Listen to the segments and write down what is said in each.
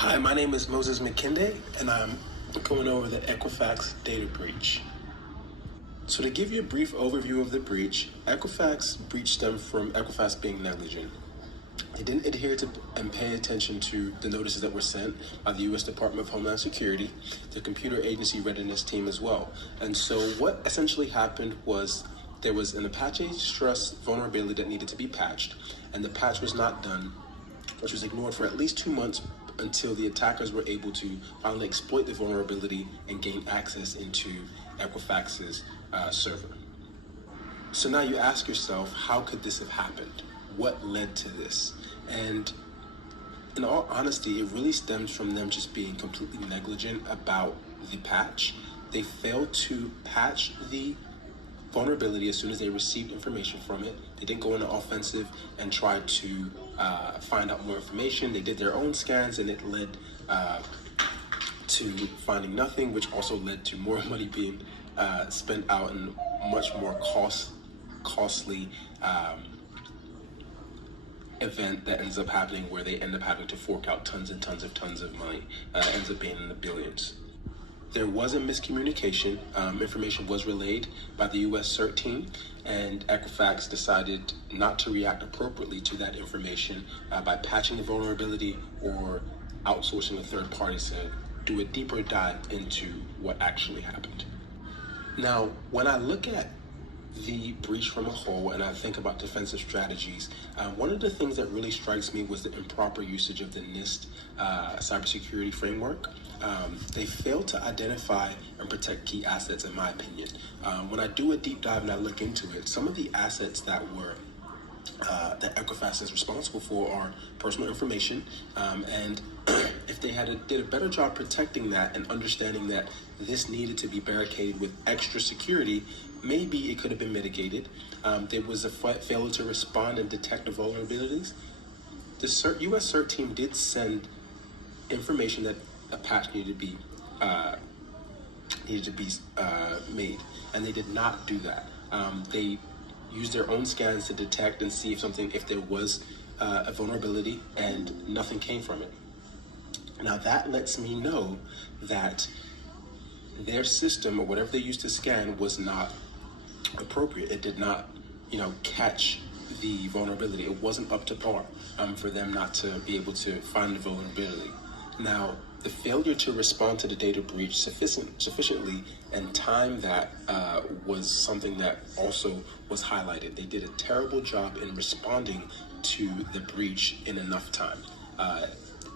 Hi, my name is Moses McKinde, and I'm going over the Equifax data breach. So to give you a brief overview of the breach, Equifax breach stemmed from Equifax being negligent. They didn't adhere to and pay attention to the notices that were sent by the U.S. Department of Homeland Security, the Computer Agency Readiness Team as well. And so what essentially happened was there was an Apache Struts vulnerability that needed to be patched, and the patch was not done, which was ignored for at least 2 months until the attackers were able to finally exploit the vulnerability and gain access into Equifax's server. So now you ask yourself, how could this have happened? What led to this? And in all honesty, it really stems from them just being completely negligent about the patch. They failed to patch the vulnerability as soon as they received information from it. They didn't go into offensive and try to find out more information. They did their own scans, and it led to finding nothing, which also led to more money being spent out in much more costly event that ends up happening, where they end up having to fork out tons of money. Ends up being in the billions. There was a miscommunication. Information was relayed by the U.S. CERT team, and Equifax decided not to react appropriately to that information by patching the vulnerability or outsourcing a third party to do a deeper dive into what actually happened. Now, when I look at the breach from a whole and I think about defensive strategies, one of the things that really strikes me was the improper usage of the NIST cybersecurity framework. They failed to identify and protect key assets, in my opinion. When I do a deep dive and I look into it, some of the assets that that Equifax is responsible for are personal information, and if they did a better job protecting that and understanding that this needed to be barricaded with extra security, maybe it could have been mitigated. There was a failure to respond and detect the vulnerabilities. The U.S. CERT team did send information that a patch needed to be made, and they did not do that. They used their own scans to detect and see if there was a vulnerability, and nothing came from it. Now that lets me know that their system, or whatever they used to scan, was not appropriate. It did not, catch the vulnerability. It wasn't up to par for them not to be able to find the vulnerability. Now, the failure to respond to the data breach sufficiently and time that was something that also was highlighted. They did a terrible job in responding to the breach in enough time.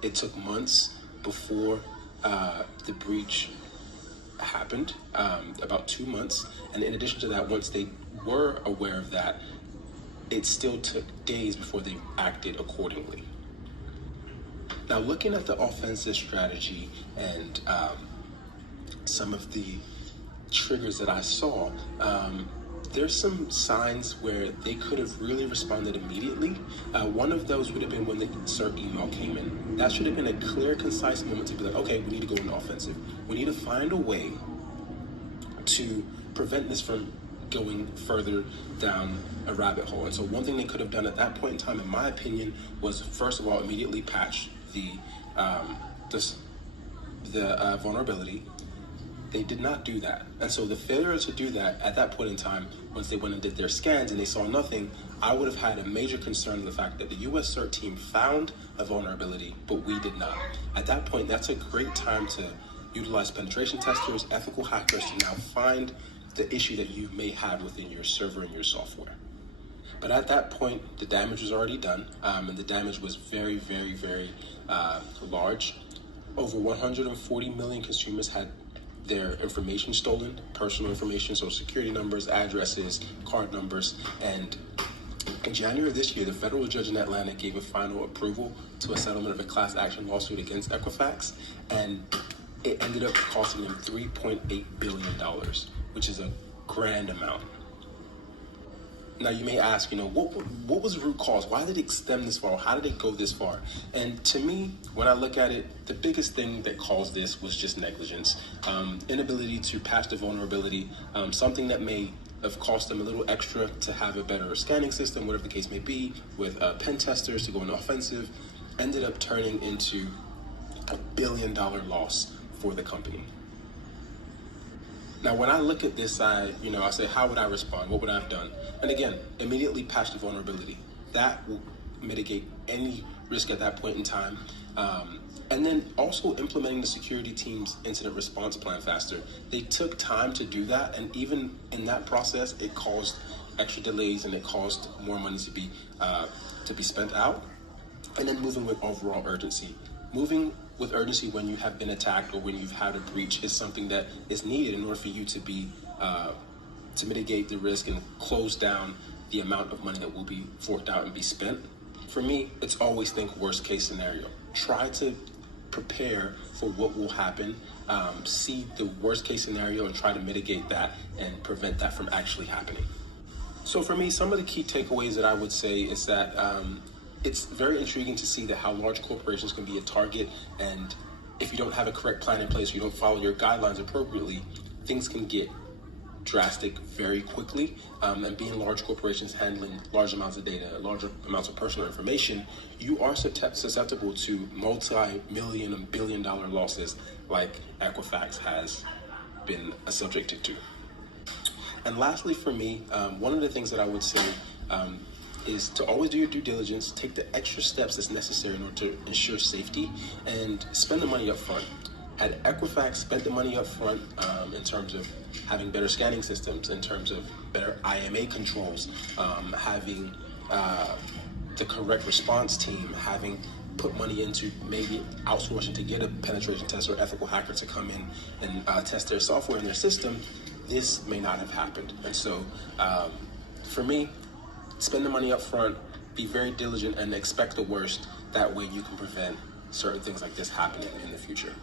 It took months before the breach happened, about 2 months. And in addition to that, once they were aware of that, it still took days before they acted accordingly. Now, looking at the offensive strategy and some of the triggers that I saw, there's some signs where they could have really responded immediately. One of those would have been when the CERT email came in. That should have been a clear, concise moment to be like, okay, we need to go into offensive. We need to find a way to prevent this from going further down a rabbit hole. And so one thing they could have done at that point in time, in my opinion, was first of all immediately patch the vulnerability. They did not do that. And so the failure to do that at that point in time, once they went and did their scans and they saw nothing, I would have had a major concern in the fact that the US CERT team found a vulnerability, but we did not. At that point, that's a great time to utilize penetration testers, ethical hackers, to now find the issue that you may have within your server and your software. But at that point, the damage was already done, and the damage was very, very, very large. Over 140 million consumers had their information stolen, personal information, social security numbers, addresses, card numbers, and in January of this year, the federal judge in Atlanta gave a final approval to a settlement of a class action lawsuit against Equifax, and it ended up costing them $3.8 billion, which is a grand amount. Now you may ask, what was the root cause? Why did it stem this far? How did it go this far? And to me, when I look at it, the biggest thing that caused this was just negligence, inability to patch the vulnerability, something that may have cost them a little extra to have a better scanning system, whatever the case may be, with pen testers to go into offensive, ended up turning into $1 billion loss for the company. Now, when I look at this, I say, how would I respond? What would I have done? And again, immediately patch the vulnerability. That will mitigate any risk at that point in time. And then also implementing the security team's incident response plan faster. They took time to do that, and even in that process, it caused extra delays and it caused more money to be spent out. And then moving with overall urgency. Moving with urgency when you have been attacked or when you've had a breach is something that is needed in order for you to be to mitigate the risk and close down the amount of money that will be forked out and be spent. For me, it's always think worst case scenario. Try to prepare for what will happen, see the worst case scenario and try to mitigate that and prevent that from actually happening. So for me, some of the key takeaways that I would say is that it's very intriguing to see that how large corporations can be a target, and if you don't have a correct plan in place, or you don't follow your guidelines appropriately, things can get drastic very quickly. And being large corporations handling large amounts of data, large amounts of personal information, you are susceptible to multi-million and billion-dollar losses like Equifax has been subjected to. And lastly, for me, one of the things that I would say is to always do your due diligence, take the extra steps that's necessary in order to ensure safety, and spend the money up front. Had Equifax spent the money up front in terms of having better scanning systems, in terms of better IMA controls, having the correct response team, having put money into maybe outsourcing to get a penetration tester or ethical hacker to come in and test their software in their system, this may not have happened. And so for me, spend the money up front, be very diligent, and expect the worst. That way you can prevent certain things like this happening in the future.